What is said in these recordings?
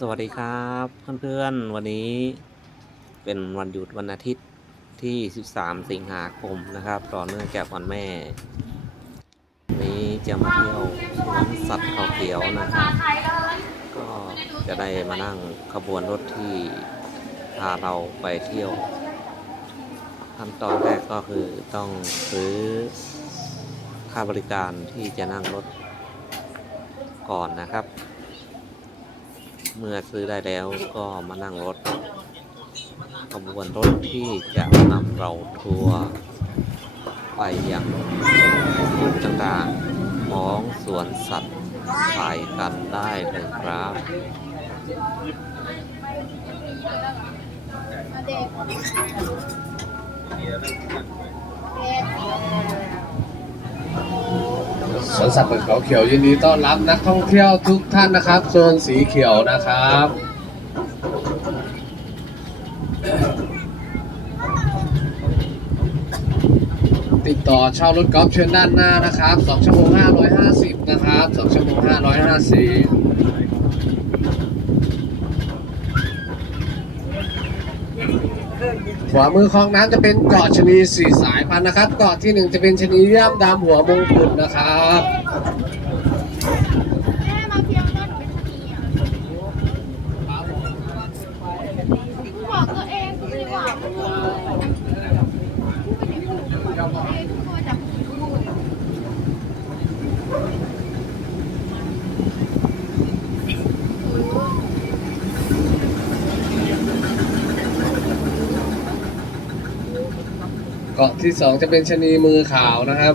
สวัสดีครับเพื่อนๆวันนี้เป็นวันหยุดวันอาทิตย์ที่ 13 สิงหาคมนะครับ ต่อเนื่องจากวันแม่ นี้จะมาเที่ยวสวนสัตว์เขาเขียวนะครับ ก็จะได้มานั่งขบวนรถที่พาเราไปเที่ยวขั้นตอนแรกก็คือต้องซื้อค่าบริการที่จะนั่งรถก่อนนะครับ เมื่อซื้อได้แล้วก็มานั่งรถขบวนรถที่จะนำเราทัวร์ไปยังจุดต่างๆของสวนสัตว์ไปกันได้เลยครับ สวนสัตว์เปิดเขาเขียวยินดีต้อนรับนักท่องเที่ยวทุกท่านนะครับโซนสีเขียวนะครับติดต่อเช่ารถกอล์ฟเชิญด้านหน้านะครับ2ชั่วโมง550 นะครับ2ชั่วโมง550 วามือคลองน้ำจะเป็นเกาะชนีสี่สายพันธุ์นะครับ เกาะที่หนึ่งจะเป็นชนีย่ำดำหัวมงกุฎนะครับ แม่มาเที่ยวก็หนูเป็นชะนีอะบอกตัวเองตัวเองว่าพูดพูดไม่ได้พูดตัวเองพูดจากพูด เกาะที่สองจะเป็นชะนีมือขาวนะครับ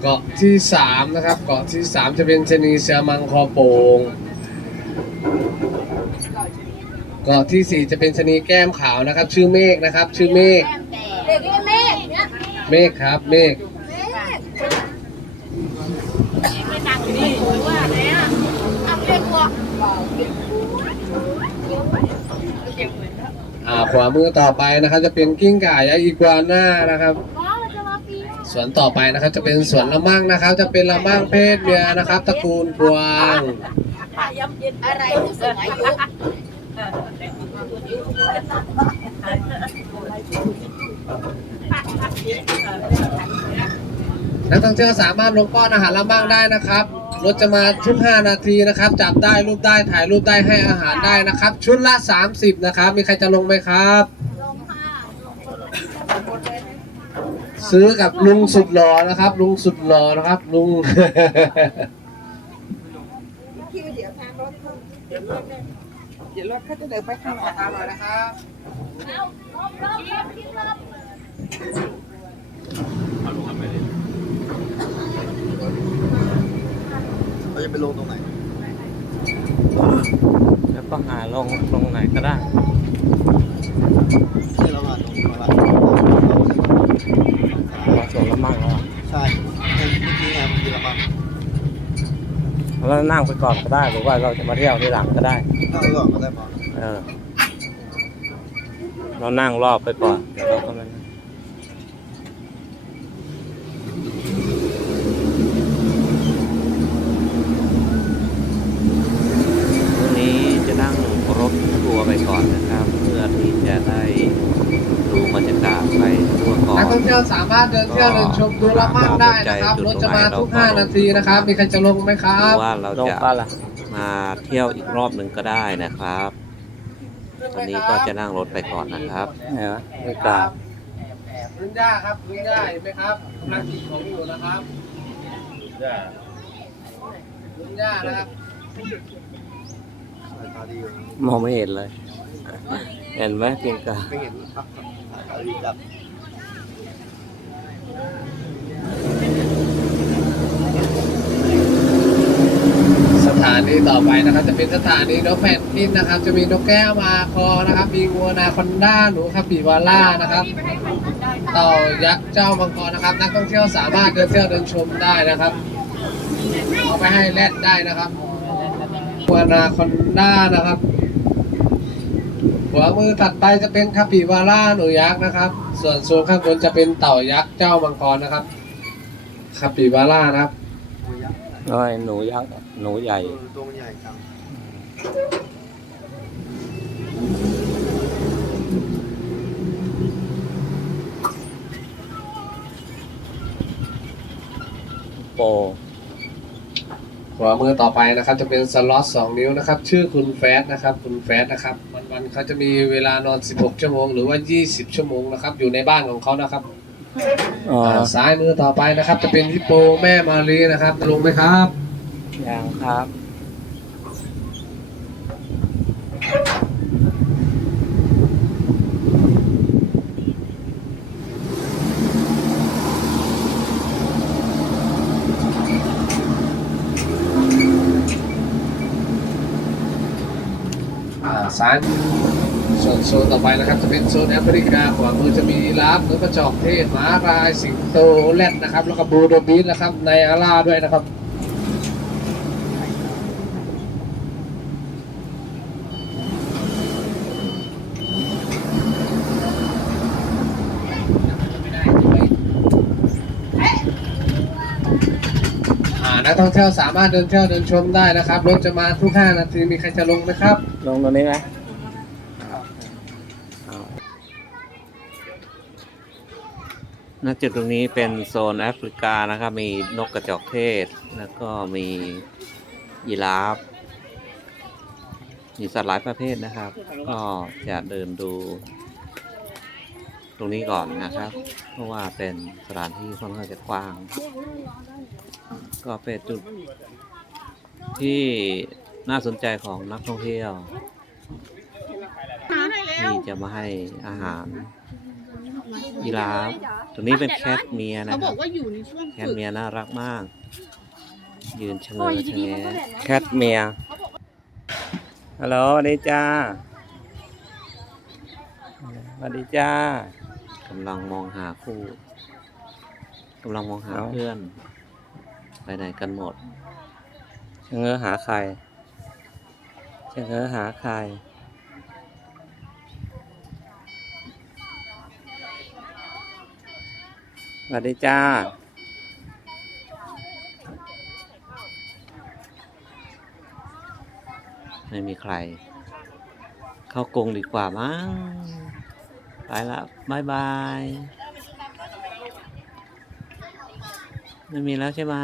เกาะที่สามนะครับ เกาะที่สามจะเป็นชะนีเสือมังคอโปงเกาะที่สี่จะเป็นชะนีแก้มขาวนะครับ ชื่อเมฆนะครับ ชื่อเมฆเด็กเมฆเนี่ยเมฆครับเมฆเมฆ อาเรียกว่าอ่าขวามือต่อไปนะครับ จะเป็นกิ้งก่ายาอีกัวน่านะครับว้าวเราจะมาปีนสวนต่อไปนะครับจะเป็นสวนละมั่งนะครับ จะเป็นละมั่งเพศเมียนะครับ ตระกูลกวางอะไรผู้สูงอายุนักท่องเที่ยวสามารถลงป้อนอาหารละมั่งได้นะครับ รถจะมาทุก 5 นาทีนะครับ จับได้รูปได้ถ่ายรูปได้ให้อาหารได้นะครับ ชุดละ 30 นะครับ มีใครจะลงไหมครับ ลงค่ะซื้อกับลุงสุดหล่อนะครับ ลุงสุดหล่อนะครับลุงคิวเดี๋ยวทารถเดี๋ยวรถเดี๋ยวรถเขาจะเดินไปข้างหลังเอาเลยนะครับเอารอบรอบรอบที่รอบ เรา จะไปลงตรงไหนแล้วก็หาลงตรงไหนก็ได้ที่เรามาตรงนี้มาละพอสวนละมั่งแล้วอะใช่เมื่อกี้ไงเมื่อกี้เรามาเรานั่งไปก่อนก็ได้หรือว่าเราจะมาเที่ยวที่หลังก็ได้นั่งไปก่อนก็ได้ปะเออเรานั่งรอบไปก่อนเดี๋ยวเราก็มานั่งวันนี้จะนั่งรถทัวร์ไปก่อนนะครับ เพื่อที่จะได้ดูบรรยากาศไปทั่วก่อ นั น กท่อง เที่ยวสามารถเดินเที่ยวเดินชมดูละมั่งได้นะครับรถจะมาทุก 5 นาทีนะครับมีใครจะลงไหมคหรัรืบอว่าเราลงจะก็ละมาเที่ยวอีกรอบหนึ่งก็ได้นะครับวันนี้ก็จะนั่งรถไปก่อนนะครับเห็นไหมไม่กล้าลุงย่าครับลุงย่าเห็นไหมครับกำลังกินของอยู่นะครับลุงย่านะครับสายตาดีอยู่มองไม่เห็นเลย เห็นไหมเพียงกาไม่เห็นครับ สถานีต่อไปนะครับ จะเป็นสถานีนกแผ่นดินนะครับ จะมีนกแก้วมาคอนะครับ มีวัวนาคอนด้าหนูคาปิวาร่านะครับ เต่ายักษ์เจ้ามังกรนะครับ นักท่องเที่ยวสามารถเดินเที่ยวเดินชมได้นะครับ เอาไปให้แรดได้นะครับวัวนาคอนด้านะครับ หัวมือถัดไปจะเป็นคาปิวาร่าหนูยักษ์นะครับ ส่วนโซนข้างบนจะเป็นเต่ายักษ์เจ้ามังกรนะครับคาปิวาร่านะครับตัวยักษ์น้อยหนูยักษ์หนูใหญ่เออตัวมันใหญ่จังโป ขวามือต่อไปนะครับจะเป็นสล็อต2นิ้วนะครับ ชื่อคุณแฟสนะครับ คุณแฟสนะครับ วันๆเขาจะมีเวลานอน 16 ชั่วโมง หรือว่า 20 ชั่วโมงนะครับ อยู่ในบ้านของเขานะครับอ๋อาซ้ายมือต่อไปนะครับ จะเป็นฮิปโปแม่มารีนะครับลงไหมครับยังครับ สารส่วนโซนต่อไปนะครับ จะเป็นโซนแอฟริกาขวามือจะมีลาฟหรือกระจอกเทศหมารายสิงโตแรดนะครับ แล้วก็บูโดบิสนะครับในอาราด้วยนะครับ นักท่องเที่ยวสามารถเดินเที่ยวเดินชมได้นะครับรถจะมาทุก 5 นาทีมีใครจะลงไหมครับ ลงตรงนี้ไหมณจุดตรงนี้เป็นโซนแอฟริกานะครับ มีนกกระจอกเทศ แล้วก็มียีราฟ มีสัตว์หลายประเภทนะครับ ก็จะเดินดู ตรงนี้ก่อนนะครับ เพราะว่าเป็นสถานที่ค่อนข้างจะกว้าง ก็เป็นจุดที่น่าสนใจของนักท่องเที่ยว ที่จะมาให้อาหารยีราฟตัวนี้เป็นแคทเมียนะเขาคบรัอบกว่าอยู่ในช่วงแคทฝึกเมียน่ารักมาก ยืนชะปเง้ล่ออยชะแงๆมันก็แดดแคทเมียฮัลโหลสวัสดีจ้าสวัสดีจ้า กำลังมองหาคู่กำลังมองหาเพื่อน ไปไหนกันหมดชะเง้อหาใครชะเง้อหาใครสวัสดีจ้าไม่มีใคร เข้ากรงดีกว่ามั้ง ไปละบายบาย ไม่มีแล้วใช่ไหม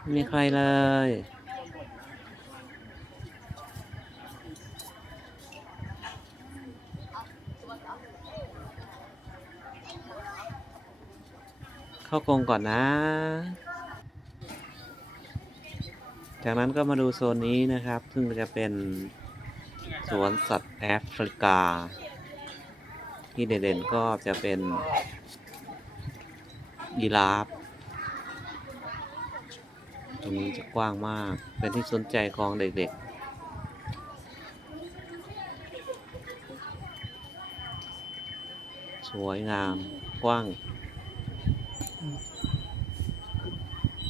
ไม่มีใครเลยเข้ากรงก่อนนะ จากนั้นก็มาดูโซนนี้นะครับ ซึ่งจะเป็นสวนสัตว์แอฟริกา ที่เด่นๆก็จะเป็นยีราฟ ตรงนี้จะกว้างมาก เป็นที่สนใจของเด็กๆสวยงามกว้าง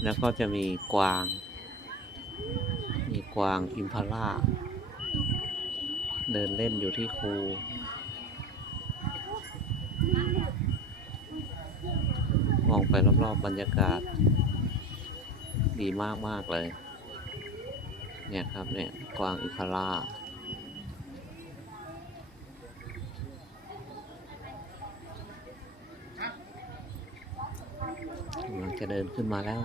แล้วก็จะมีกวาง กวางอิมพาล่า เดินเล่นอยู่ที่คูมองไปรอบๆบรรยากาศ ดีมากมากๆเลย เนี่ยครับเนี่ย กวางอิมพาล่ากำลังจะเดินขึ้นมาแล้ว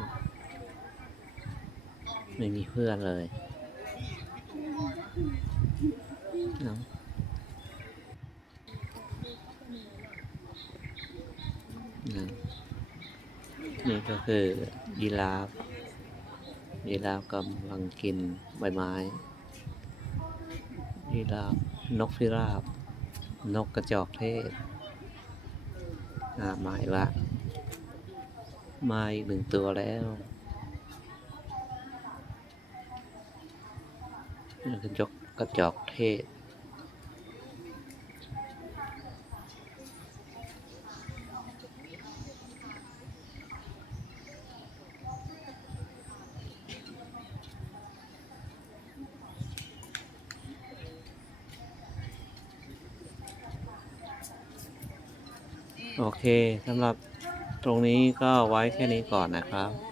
ไม่มีเพื่อนเลย นั่นนี่ก็คือยีราฟยีราฟกำลังกินใบไม้ยีราฟนกพิราบ นกกระจอกเทศอ่ามาอีกละมาอีกหนึ่งตัวแล้ว นี่คือยกกระจอกเทศโอเคสำหรับตรงนี้ก็ไว้แค่นี้ก่อนนะครับ